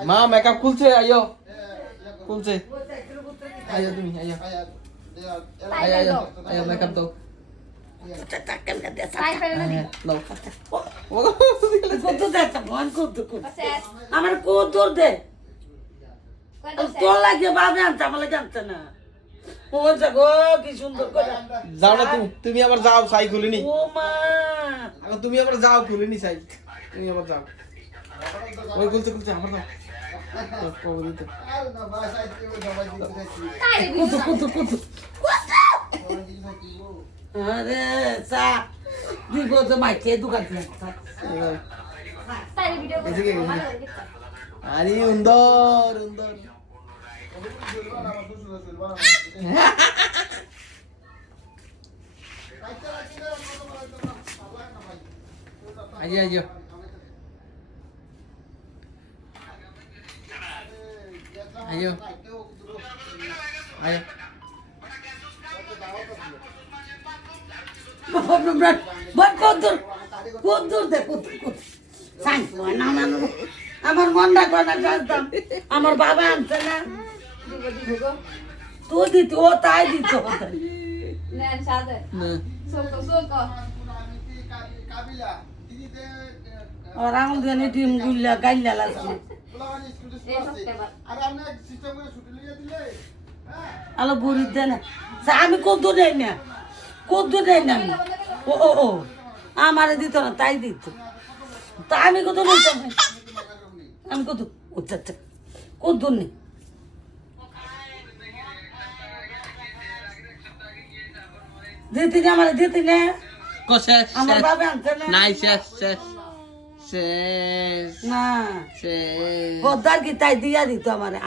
মা মেকআপ খুলছে আইও খুলছে আইও তুমি আইও আইও আইও আইও মেকআপ দাও আমার কত দে তোর লাগে বাবে আনতে আমার লাগে আনতে না ও গো কি সুন্দর করে যাও না তুমি আবার যাও সাই খুলিনি ও মা তুমি আবার যাও খুলিনি সাই তুমি আবার যাও ওই খুলছে খুলছে আমার দাও কবর দিতে কত আরে সা দিব তো মাইকে দোকান থেকে আরে উন্দর উন্দর আইও আইও আইও আইও আমার মনটা কথা জানতাম আমার বাবা আনছে না তুই দিত ও তাই দিত আর আঙুল দিয়ে ডিম গুল্লা গাইলা লাগছে আলো বুড়ি দে না আমি কত দেয় না কত দেয় না আমি ও ও ও আমারে দিত না তাই দিত তা আমি কত নিতাম আমি কত আচ্ছা আচ্ছা কত নেই দিতে না আমার দিতে না শেষ আমার বাবা আনছে না নাই শেষ শেষ শেষ না শেষ বদার কি তাই দিয়া দিত আমারে